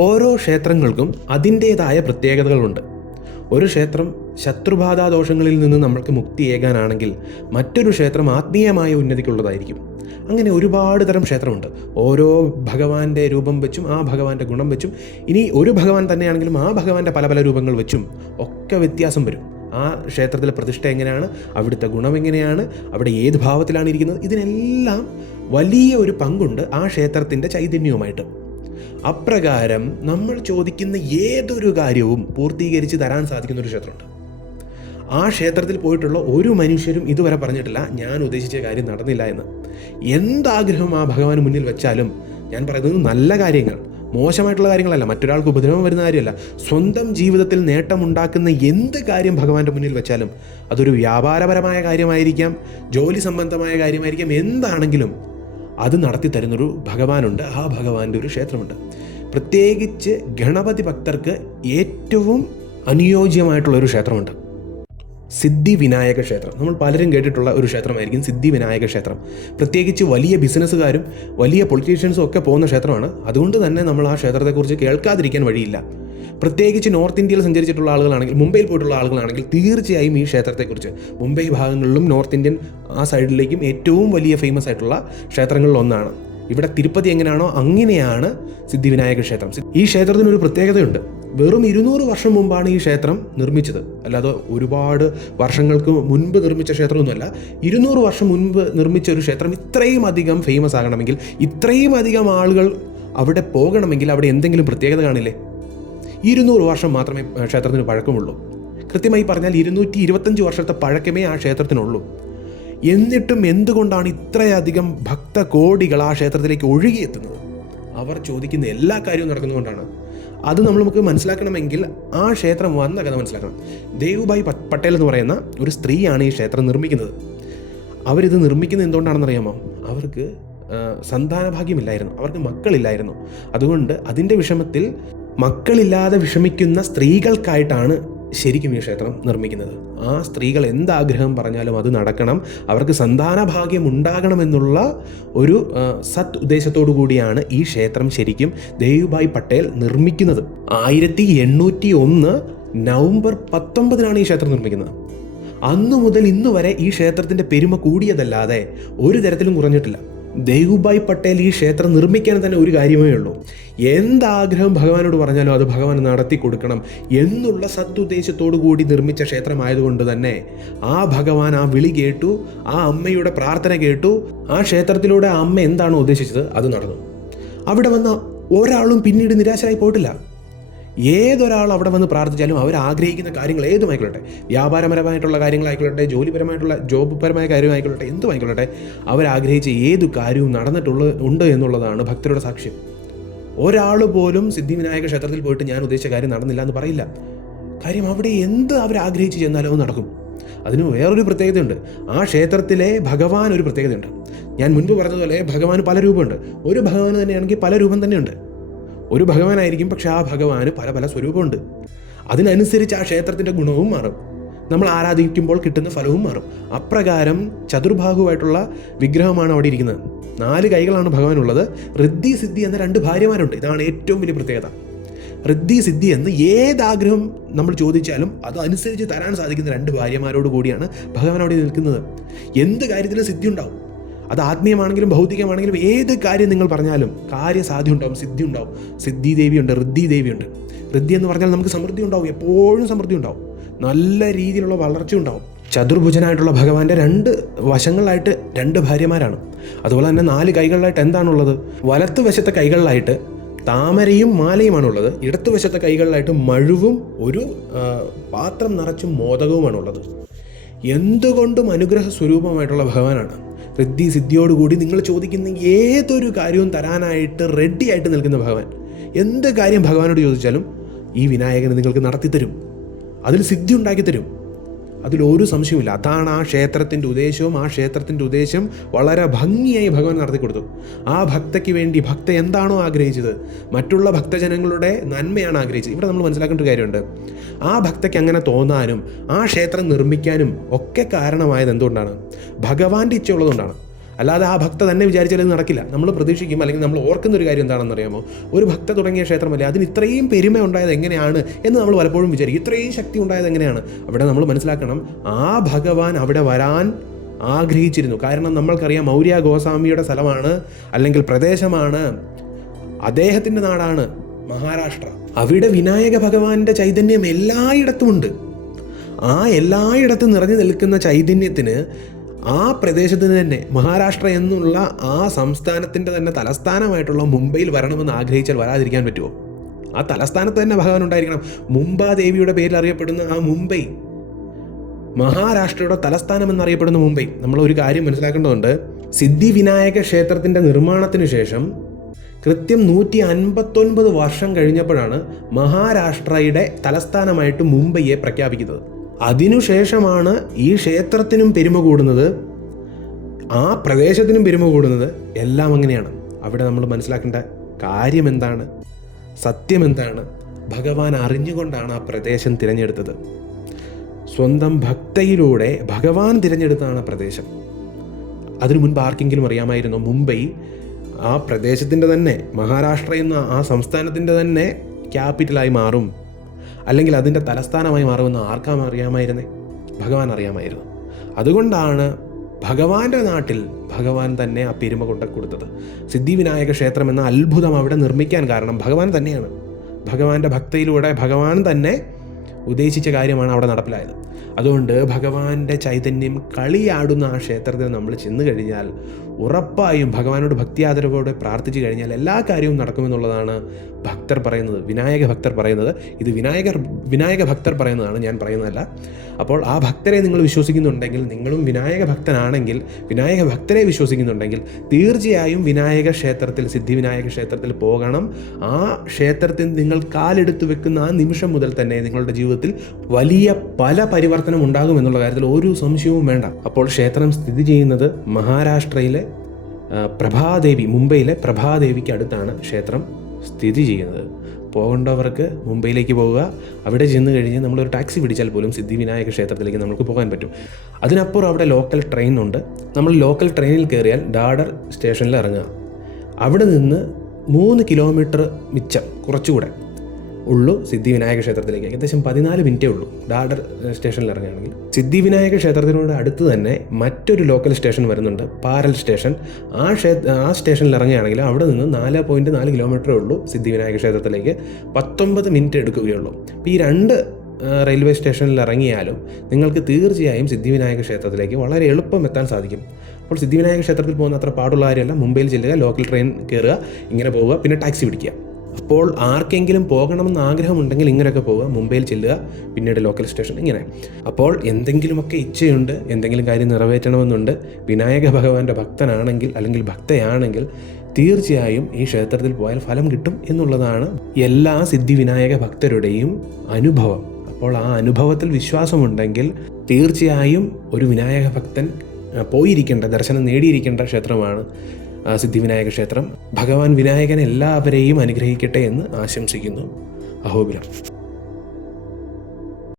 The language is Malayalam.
ഓരോ ക്ഷേത്രങ്ങൾക്കും അതിൻ്റേതായ പ്രത്യേകതകളുണ്ട്. ഒരു ക്ഷേത്രം ശത്രുബാധാദോഷങ്ങളിൽ നിന്ന് നമ്മൾക്ക് മുക്തിയേകാനാണെങ്കിൽ മറ്റൊരു ക്ഷേത്രം ആത്മീയമായ ഉന്നതിക്കുള്ളതായിരിക്കും. അങ്ങനെ ഒരുപാട് തരം ക്ഷേത്രമുണ്ട്. ഓരോ ഭഗവാന്റെ രൂപം വെച്ചും ആ ഭഗവാന്റെ ഗുണം വെച്ചും, ഇനി ഒരു ഭഗവാൻ തന്നെയാണെങ്കിലും ആ ഭഗവാന്റെ പല പല രൂപങ്ങൾ വെച്ചും ഒക്കെ വ്യത്യാസം വരും. ആ ക്ഷേത്രത്തിലെ പ്രതിഷ്ഠ എങ്ങനെയാണ്, അവിടുത്തെ ഗുണം എങ്ങനെയാണ്, അവിടെ ഏത് ഭാവത്തിലാണ് ഇരിക്കുന്നത്, ഇതിനെല്ലാം വലിയ ഒരു പങ്കുണ്ട് ആ ക്ഷേത്രത്തിൻ്റെ ചൈതന്യവുമായിട്ട്. അപ്രകാരം നമ്മൾ ചോദിക്കുന്ന ഏതൊരു കാര്യവും പൂർത്തീകരിച്ച് തരാൻ സാധിക്കുന്ന ഒരു ക്ഷേത്രമുണ്ട്. ആ ക്ഷേത്രത്തിൽ പോയിട്ടുള്ള ഒരു മനുഷ്യരും ഇതുവരെ പറഞ്ഞിട്ടില്ല ഞാൻ ഉദ്ദേശിച്ച കാര്യം നടന്നില്ല എന്ന്. എന്താഗ്രഹം ആ ഭഗവാന് മുന്നിൽ വെച്ചാലും, ഞാൻ പറയുന്നത് നല്ല കാര്യങ്ങൾ, മോശമായിട്ടുള്ള കാര്യങ്ങളല്ല, മറ്റൊരാൾക്ക് ഉപദ്രവം വരുന്ന കാര്യമല്ല, സ്വന്തം ജീവിതത്തിൽ നേട്ടമുണ്ടാക്കുന്ന എന്ത് കാര്യം ഭഗവാന്റെ മുന്നിൽ വെച്ചാലും, അതൊരു വ്യാപാരപരമായ കാര്യമായിരിക്കാം, ജോലി സംബന്ധമായ കാര്യമായിരിക്കാം, എന്താണെങ്കിലും അത് നടത്തി തരുന്നൊരു ഭഗവാനുണ്ട്. ആ ഭഗവാന്റെ ഒരു ക്ഷേത്രമുണ്ട്. പ്രത്യേകിച്ച് ഗണപതി ഭക്തർക്ക് ഏറ്റവും അനുയോജ്യമായിട്ടുള്ളൊരു ക്ഷേത്രമുണ്ട്, സിദ്ധി വിനായക ക്ഷേത്രം. നമ്മൾ പലരും കേട്ടിട്ടുള്ള ഒരു ക്ഷേത്രമായിരിക്കും സിദ്ധി വിനായക ക്ഷേത്രം. പ്രത്യേകിച്ച് വലിയ ബിസിനസ്സുകാരും വലിയ പൊളിറ്റീഷ്യൻസും ഒക്കെ പോകുന്ന ക്ഷേത്രമാണ്. അതുകൊണ്ട് തന്നെ നമ്മൾ ആ ക്ഷേത്രത്തെക്കുറിച്ച് കേൾക്കാതിരിക്കാൻ വഴിയില്ല. പ്രത്യേകിച്ച് നോർത്ത് ഇന്ത്യയിൽ സഞ്ചരിച്ചിട്ടുള്ള ആളുകളാണെങ്കിൽ, മുംബൈയിൽ പോയിട്ടുള്ള ആളുകളാണെങ്കിൽ തീർച്ചയായും ഈ ക്ഷേത്രത്തെക്കുറിച്ച്, മുംബൈ ഭാഗങ്ങളിലും നോർത്ത് ഇന്ത്യൻ ആ സൈഡിലേക്കും ഏറ്റവും വലിയ ഫേമസ് ആയിട്ടുള്ള ക്ഷേത്രങ്ങളിൽ ഒന്നാണ്. ഇവിടെ തിരുപ്പതി എങ്ങനെയാണോ അങ്ങനെയാണ് സിദ്ധിവിനായക ക്ഷേത്രം. ഈ ക്ഷേത്രത്തിനൊരു പ്രത്യേകതയുണ്ട്. വെറും 200 വർഷം മുമ്പാണ് ഈ ക്ഷേത്രം നിർമ്മിച്ചത്. അല്ലാതെ ഒരുപാട് വർഷങ്ങൾക്ക് മുൻപ് നിർമ്മിച്ച ക്ഷേത്രമൊന്നുമല്ല. 200 വർഷം മുൻപ് നിർമ്മിച്ച ഒരു ക്ഷേത്രം ഇത്രയും അധികം ഫേമസ് ആകണമെങ്കിൽ, ഇത്രയും അധികം ആളുകൾ അവിടെ പോകണമെങ്കിൽ അവിടെ എന്തെങ്കിലും പ്രത്യേകത കാണില്ലേ? 200 വർഷം മാത്രമേ ക്ഷേത്രത്തിന് പഴക്കമുള്ളൂ. കൃത്യമായി പറഞ്ഞാൽ 225 വർഷത്തെ പഴക്കമേ ആ ക്ഷേത്രത്തിനുള്ളൂ. എന്നിട്ടും എന്തുകൊണ്ടാണ് ഇത്രയധികം ഭക്തകോടികൾ ആ ക്ഷേത്രത്തിലേക്ക് ഒഴുകിയെത്തുന്നത്? അവർ ചോദിക്കുന്ന എല്ലാ കാര്യവും നടക്കുന്നതുകൊണ്ടാണ്. അത് നമുക്ക് മനസ്സിലാക്കണമെങ്കിൽ ആ ക്ഷേത്രം വന്ന കഥ മനസ്സിലാക്കണം. ദേവുഭായ് പട്ടേൽ എന്ന് പറയുന്ന ഒരു സ്ത്രീയാണ് ഈ ക്ഷേത്രം നിർമ്മിക്കുന്നത്. അവരിത് നിർമ്മിക്കുന്നത് എന്തുകൊണ്ടാണെന്നറിയാമോ? അവർക്ക് സന്താനഭാഗ്യമില്ലായിരുന്നു, അവർക്ക് മക്കളില്ലായിരുന്നു. അതുകൊണ്ട് അതിൻ്റെ വിഷമത്തിൽ മക്കളില്ലാതെ വിഷമിക്കുന്ന സ്ത്രീകൾക്കായിട്ടാണ് ശരിക്കും ഈ ക്ഷേത്രം നിർമ്മിക്കുന്നത്. ആ സ്ത്രീകൾ എന്താഗ്രഹം പറഞ്ഞാലും അത് നടക്കണം, അവർക്ക് സന്താനഭാഗ്യം ഉണ്ടാകണമെന്നുള്ള ഒരു സത് ഉദ്ദേശത്തോടു കൂടിയാണ് ഈ ക്ഷേത്രം ശരിക്കും ദേവുഭായ് പട്ടേൽ നിർമ്മിക്കുന്നത്. 1801 നവംബർ 19 ഈ ക്ഷേത്രം നിർമ്മിക്കുന്നത്. അന്നു മുതൽ ഇന്നു വരെ ഈ ക്ഷേത്രത്തിൻ്റെ പെരുമ കൂടിയതല്ലാതെ ഒരു തരത്തിലും കുറഞ്ഞിട്ടില്ല. ദേവുഭായ് പട്ടേൽ ഈ ക്ഷേത്രം നിർമ്മിക്കാൻ തന്നെ ഒരു കാര്യമേ ഉള്ളൂ, എന്താഗ്രഹം ഭഗവാനോട് പറഞ്ഞാലും അത് ഭഗവാൻ നടത്തി കൊടുക്കണം എന്നുള്ള സതുദ്ദേശത്തോടു കൂടി നിർമ്മിച്ച ക്ഷേത്രമായതുകൊണ്ട് തന്നെ ആ ഭഗവാൻ ആ വിളി കേട്ടു, ആ അമ്മയുടെ പ്രാർത്ഥന കേട്ടു. ആ ക്ഷേത്രത്തിലൂടെ ആ അമ്മ എന്താണോ ഉദ്ദേശിച്ചത് അത് നടന്നു. അവിടെ വന്ന ഒരാളും പിന്നീട് നിരാശരായി പോയിട്ടില്ല. ഏതൊരാൾ അവിടെ വന്ന് പ്രാർത്ഥിച്ചാലും അവർ ആഗ്രഹിക്കുന്ന കാര്യങ്ങൾ ഏതുമായിക്കൊള്ളട്ടെ, വ്യാപാരപരമായിട്ടുള്ള കാര്യങ്ങളായിക്കൊള്ളട്ടെ, ജോബ് പരമായ കാര്യമായിക്കൊള്ളട്ടെ, എന്തുമായിക്കൊള്ളട്ടെ, അവരാഗ്രഹിച്ച ഏതു കാര്യവും ഉണ്ട് എന്നുള്ളതാണ് ഭക്തരുടെ സാക്ഷ്യം. ഒരാൾ പോലും സിദ്ധിവിനായക ക്ഷേത്രത്തിൽ പോയിട്ട് ഞാൻ ഉദ്ദേശിച്ച കാര്യം നടന്നില്ല എന്ന് പറയില്ല. കാര്യം അവിടെ എന്ത് അവരാഗ്രഹിച്ച് ചെന്നാലും അത് നടക്കും. അതിന് വേറൊരു പ്രത്യേകതയുണ്ട്. ആ ക്ഷേത്രത്തിലെ ഭഗവാൻ ഒരു പ്രത്യേകതയുണ്ട്. ഞാൻ മുൻപ് പറഞ്ഞതുപോലെ ഭഗവാന് പല രൂപമുണ്ട്. ഒരു ഭഗവാൻ തന്നെയാണെങ്കിൽ പല രൂപം തന്നെയുണ്ട്. ഒരു ഭഗവാനായിരിക്കും, പക്ഷെ ആ ഭഗവാന് പല പല സ്വരൂപമുണ്ട്. അതിനനുസരിച്ച് ആ ക്ഷേത്രത്തിൻ്റെ ഗുണവും മാറും, നമ്മൾ ആരാധിക്കുമ്പോൾ കിട്ടുന്ന ഫലവും മാറും. അപ്രകാരം ചതുർഭാഗുവായിട്ടുള്ള വിഗ്രഹമാണ് അവിടെ ഇരിക്കുന്നത്. 4 കൈകളാണ് ഭഗവാനുള്ളത്. ഋദ്ധി സിദ്ധി എന്ന 2 ഭാര്യമാരുണ്ട്. ഇതാണ് ഏറ്റവും വലിയ പ്രത്യേകത. ഋദ്ധി സിദ്ധി എന്ന് ഏതാഗ്രഹം നമ്മൾ ചോദിച്ചാലും അതനുസരിച്ച് തരാൻ സാധിക്കുന്ന 2 ഭാര്യമാരോട് കൂടിയാണ് ഭഗവാൻ അവിടെ നിൽക്കുന്നത്. എന്ത് കാര്യത്തിലും സിദ്ധി ഉണ്ടാവും. അത് ആത്മീയമാണെങ്കിലും ഭൗതികമാണെങ്കിലും ഏത് കാര്യം നിങ്ങൾ പറഞ്ഞാലും കാര്യസാധ്യം ഉണ്ടാവും, സിദ്ധി ഉണ്ടാവും. സിദ്ധി ദേവിയുണ്ട്, ഋദ്ധി ദേവിയുണ്ട്. ഋദ്ധി എന്ന് പറഞ്ഞാൽ നമുക്ക് സമൃദ്ധി ഉണ്ടാവും, എപ്പോഴും സമൃദ്ധി ഉണ്ടാവും, നല്ല രീതിയിലുള്ള വളർച്ച ഉണ്ടാവും. ചതുർഭുജനായിട്ടുള്ള ഭഗവാന്റെ 2 വശങ്ങളിലായിട്ട് 2 ഭാര്യമാരാണ്. അതുപോലെ തന്നെ 4 കൈകളിലായിട്ട് എന്താണുള്ളത്? വലത്ത് വശത്തെ കൈകളിലായിട്ട് താമരയും മാലയുമാണുള്ളത്. ഇടത്തുവശത്തെ കൈകളിലായിട്ട് മഴുവും ഒരു പാത്രം നിറച്ചും മോദകവുമാണുള്ളത്. എന്തുകൊണ്ടും അനുഗ്രഹ സ്വരൂപമായിട്ടുള്ള ഭഗവാനാണ്. ഋദ്ധി സിദ്ധിയോടുകൂടി നിങ്ങൾ ചോദിക്കുന്ന ഏതൊരു കാര്യവും തരാനായിട്ട് റെഡി ആയിട്ട് നിൽക്കുന്ന ഭഗവാൻ. എന്ത് കാര്യം ഭഗവാനോട് ചോദിച്ചാലും ഈ വിനായകന് നിങ്ങൾക്ക് നടത്തിത്തരും, അതിൽ സിദ്ധി ഉണ്ടാക്കി തരും. അതിലൊരു സംശയമില്ല. അതാണ് ആ ക്ഷേത്രത്തിൻ്റെ ഉദ്ദേശവും. ആ ക്ഷേത്രത്തിൻ്റെ ഉദ്ദേശം വളരെ ഭംഗിയായി ഭഗവാൻ നടത്തി കൊടുത്തു. ആ ഭക്തയ്ക്ക് വേണ്ടി ഭക്ത എന്താണോ ആഗ്രഹിച്ചത്, മറ്റുള്ള ഭക്തജനങ്ങളുടെ നന്മയാണ് ആഗ്രഹിച്ചത്. ഇവിടെ നമ്മൾ മനസ്സിലാക്കേണ്ട ഒരു കാര്യമുണ്ട്. ആ ഭക്തയ്ക്ക് അങ്ങനെ തോന്നാനും ആ ക്ഷേത്രം നിർമ്മിക്കാനും ഒക്കെ കാരണമായത് എന്തുകൊണ്ടാണ്? ഭഗവാന്റെ ഇച്ഛയുള്ളതുകൊണ്ടാണ്. അല്ലാതെ ആ ഭക്ത തന്നെ വിചാരിച്ചാൽ ഇത് നടക്കില്ല. നമ്മൾ പ്രതീക്ഷിക്കും, അല്ലെങ്കിൽ നമ്മൾ ഓർക്കുന്ന ഒരു കാര്യം എന്താണെന്ന് അറിയാമോ? ഒരു ഭക്ത തുടങ്ങിയ ക്ഷേത്രമല്ലേ, അതിന് ഇത്രയും പെരുമ ഉണ്ടായത് എങ്ങനെയാണ് എന്ന് നമ്മൾ പലപ്പോഴും വിചാരിക്കും. ഇത്രയും ശക്തി ഉണ്ടായത് എങ്ങനെയാണ്? അവിടെ നമ്മൾ മനസ്സിലാക്കണം, ആ ഭഗവാൻ അവിടെ വരാൻ ആഗ്രഹിച്ചിരുന്നു. കാരണം നമ്മൾക്കറിയാം, മൗര്യ ഗോസ്വാമിയുടെ സ്ഥലമാണ്, അല്ലെങ്കിൽ പ്രദേശമാണ്, അദ്ദേഹത്തിൻ്റെ നാടാണ് മഹാരാഷ്ട്ര. അവിടെ വിനായക ഭഗവാന്റെ ചൈതന്യം എല്ലായിടത്തുമുണ്ട്. ആ എല്ലായിടത്തും നിറഞ്ഞു നിൽക്കുന്ന ചൈതന്യത്തിന് ആ പ്രദേശത്തിന് തന്നെ, മഹാരാഷ്ട്ര എന്നുള്ള ആ സംസ്ഥാനത്തിൻ്റെ തന്നെ തലസ്ഥാനമായിട്ടുള്ള മുംബൈയിൽ വരണമെന്ന് ആഗ്രഹിച്ചാൽ വരാതിരിക്കാൻ പറ്റുമോ? ആ തലസ്ഥാനത്ത് തന്നെ ഭഗവാൻ ഉണ്ടായിരിക്കണം. മുംബാദേവിയുടെ പേരിൽ അറിയപ്പെടുന്ന ആ മുംബൈ, മഹാരാഷ്ട്രയുടെ തലസ്ഥാനം എന്നറിയപ്പെടുന്ന മുംബൈ. നമ്മൾ ഒരു കാര്യം മനസ്സിലാക്കേണ്ടതുണ്ട്. സിദ്ധി വിനായക ക്ഷേത്രത്തിൻ്റെ നിർമ്മാണത്തിന് ശേഷം കൃത്യം 159 വർഷം കഴിഞ്ഞപ്പോഴാണ് മഹാരാഷ്ട്രയുടെ തലസ്ഥാനമായിട്ട് മുംബൈയെ പ്രഖ്യാപിക്കുന്നത്. അതിനുശേഷമാണ് ഈ ക്ഷേത്രത്തിനും പെരുമ കൂടുന്നത്, ആ പ്രദേശത്തിനും പെരുമ കൂടുന്നത്. എല്ലാം അങ്ങനെയാണ്. അവിടെ നമ്മൾ മനസ്സിലാക്കേണ്ട കാര്യം എന്താണ്? സത്യം എന്താണ്? ഭഗവാൻ അറിഞ്ഞുകൊണ്ടാണ് ആ പ്രദേശം തിരഞ്ഞെടുത്തത്. സ്വന്തം ഭക്തയിലൂടെ ഭഗവാൻ തിരഞ്ഞെടുത്താണ് ആ പ്രദേശം. അതിനു മുൻപ് ആർക്കെങ്കിലും അറിയാമായിരുന്നോ മുംബൈ ആ പ്രദേശത്തിൻ്റെ തന്നെ, മഹാരാഷ്ട്ര എന്ന ആ സംസ്ഥാനത്തിൻ്റെ തന്നെ ക്യാപിറ്റലായി മാറും, അല്ലെങ്കിൽ അതിൻ്റെ തലസ്ഥാനമായി മാറുമെന്ന് ആർക്കാ അറിയാമായിരുന്നേ? ഭഗവാൻ അറിയാമായിരുന്നു. അതുകൊണ്ടാണ് ഭഗവാന്റെ നാട്ടിൽ ഭഗവാൻ തന്നെ ആ പെരുമ കൊണ്ട് കൊടുത്തത്. സിദ്ധിവിനായക ക്ഷേത്രം എന്ന അത്ഭുതം അവിടെ നിർമ്മിക്കാൻ കാരണം ഭഗവാൻ തന്നെയാണ്. ഭഗവാന്റെ ഭക്തിയിലൂടെ ഭഗവാൻ തന്നെ ഉദ്ദേശിച്ച കാര്യമാണ് അവിടെ നടപ്പിലായത്. അതുകൊണ്ട് ഭഗവാന്റെ ചൈതന്യം കളിയാടുന്ന ആ ക്ഷേത്രത്തിൽ നമ്മൾ ചെന്ന് കഴിഞ്ഞാൽ ഉറപ്പായും ഭഗവാനോട് ഭക്തിയാദരവോടെ പ്രാർത്ഥിച്ചു കഴിഞ്ഞാൽ എല്ലാ കാര്യവും നടക്കുമെന്നുള്ളതാണ് ഭക്തർ പറയുന്നത്, വിനായക ഭക്തർ പറയുന്നത്. ഇത് വിനായക ഭക്തർ പറയുന്നതാണ്, ഞാൻ പറയുന്നതല്ല. അപ്പോൾ ആ ഭക്തരെ നിങ്ങൾ വിശ്വസിക്കുന്നുണ്ടെങ്കിൽ, നിങ്ങളും വിനായക ഭക്തനാണെങ്കിൽ, വിനായക ഭക്തരെ വിശ്വസിക്കുന്നുണ്ടെങ്കിൽ തീർച്ചയായും വിനായക ക്ഷേത്രത്തിൽ, സിദ്ധിവിനായക ക്ഷേത്രത്തിൽ പോകണം. ആ ക്ഷേത്രത്തിൽ നിങ്ങൾ കാലെടുത്ത് വെക്കുന്ന ആ നിമിഷം മുതൽ തന്നെ നിങ്ങളുടെ ജീവിതത്തിൽ വലിയ പല പരിവർത്തനം ഉണ്ടാകുമെന്നുള്ള കാര്യത്തിൽ ഒരു സംശയവും വേണ്ട. അപ്പോൾ ക്ഷേത്രം സ്ഥിതി ചെയ്യുന്നത് മഹാരാഷ്ട്രയിലെ പ്രഭാദേവി, മുംബൈയിലെ പ്രഭാദേവിക്ക് അടുത്താണ് ക്ഷേത്രം സ്ഥിതി ചെയ്യുന്നത്. പോകേണ്ടവർക്ക് മുംബൈയിലേക്ക് പോവുക. അവിടെ ചെന്ന് കഴിഞ്ഞ് നമ്മളൊരു ടാക്സി പിടിച്ചാൽ പോലും സിദ്ധിവിനായക ക്ഷേത്രത്തിലേക്ക് നമുക്ക് പോകാൻ പറ്റും. അതിനപ്പുറം അവിടെ ലോക്കൽ ട്രെയിൻ ഉണ്ട്. നമ്മൾ ലോക്കൽ ട്രെയിനിൽ കയറിയാൽ ഡാഡർ സ്റ്റേഷനിൽ ഇറങ്ങുക. അവിടെ നിന്ന് 3 കിലോമീറ്റർ മിച്ചം കുറച്ചുകൂടെ ഉള്ളൂ സിദ്ധിവിനായക ക്ഷേത്രത്തിലേക്ക്. ഏകദേശം 14 മിനിറ്റേ ഉള്ളൂ ഡാഡർ സ്റ്റേഷനിൽ ഇറങ്ങുകയാണെങ്കിൽ. സിദ്ധിവിനായക ക്ഷേത്രത്തിനോട് അടുത്ത് തന്നെ മറ്റൊരു ലോക്കൽ സ്റ്റേഷൻ വരുന്നുണ്ട്, പാരൽ സ്റ്റേഷൻ. ആ സ്റ്റേഷനിൽ ഇറങ്ങുകയാണെങ്കിൽ അവിടെ നിന്ന് 4.4 കിലോമീറ്ററേ ഉള്ളൂ സിദ്ധിവിനായക ക്ഷേത്രത്തിലേക്ക്. 19 മിനിറ്റ് എടുക്കുകയുള്ളൂ. അപ്പോൾ ഈ 2 റെയിൽവേ സ്റ്റേഷനിൽ ഇറങ്ങിയാലും നിങ്ങൾക്ക് തീർച്ചയായും സിദ്ധിവിനായക ക്ഷേത്രത്തിലേക്ക് വളരെ എളുപ്പം എത്താൻ സാധിക്കും. അപ്പോൾ സിദ്ധിവിനായക ക്ഷേത്രത്തിൽ പോകുന്ന അത്ര പാടുള്ള കാര്യമല്ല. മുംബൈയിൽ ചെല്ലുക, ലോക്കൽ ട്രെയിൻ കയറുക, ഇങ്ങനെ പോവുക, പിന്നെ ടാക്സി പിടിക്കുക. അപ്പോൾ ആർക്കെങ്കിലും പോകണമെന്ന് ആഗ്രഹമുണ്ടെങ്കിൽ ഇങ്ങനെയൊക്കെ പോവുക, മുംബൈയിൽ ചെല്ലുക, പിന്നീട് ലോക്കൽ സ്റ്റേഷൻ, ഇങ്ങനെ. അപ്പോൾ എന്തെങ്കിലുമൊക്കെ ഇച്ഛയുണ്ട്, എന്തെങ്കിലും കാര്യം നിറവേറ്റണമെന്നുണ്ട്, വിനായക ഭഗവാന്റെ ഭക്തനാണെങ്കിൽ അല്ലെങ്കിൽ ഭക്തയാണെങ്കിൽ തീർച്ചയായും ഈ ക്ഷേത്രത്തിൽ പോയാൽ ഫലം കിട്ടും എന്നുള്ളതാണ് എല്ലാ സിദ്ധിവിനായക ഭക്തരുടെയും അനുഭവം. അപ്പോൾ ആ അനുഭവത്തിൽ വിശ്വാസമുണ്ടെങ്കിൽ തീർച്ചയായും ഒരു വിനായക ഭക്തൻ പോയിരിക്കേണ്ട, ദർശനം നേടിയിരിക്കേണ്ട ക്ഷേത്രമാണ് സിദ്ധിവിനായക ക്ഷേത്രം. ഭഗവാൻ വിനായകൻ എല്ലാവരെയും അനുഗ്രഹിക്കട്ടെ എന്ന് ആശംസിക്കുന്നു. അഹോബിലം.